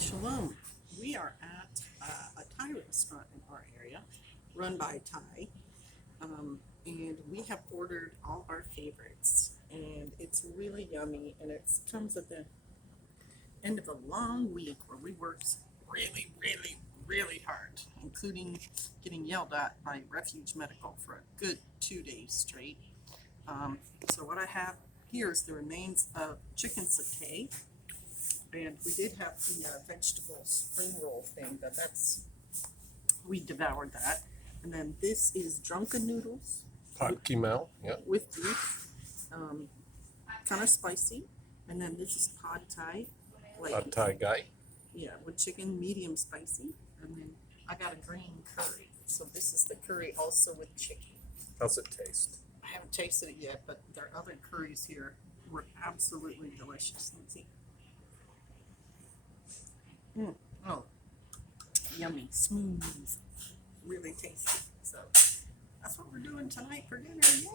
Shalom. We are at a Thai restaurant in our area run by Thai. And we have ordered all our favorites. And it's really yummy. And it comes at the end of a long week where we worked really hard, including getting yelled at by Refuge Medical for a good 2 days straight. So what I have here is the remains of chicken satay. And we did have the vegetable spring roll thing, but we devoured that. And then this is drunken noodles Pot Kimao, yeah. with beef, kind of spicy. And then this is pad thai, Pad Thai guy. yeah, with chicken, medium spicy. And then I got a green curry. So this is the curry also with chicken. How's it taste? I haven't tasted it yet, but their other curries here were absolutely delicious. Let me see. Oh, yummy, smooth, really tasty. So that's what we're doing tonight for dinner. Yay!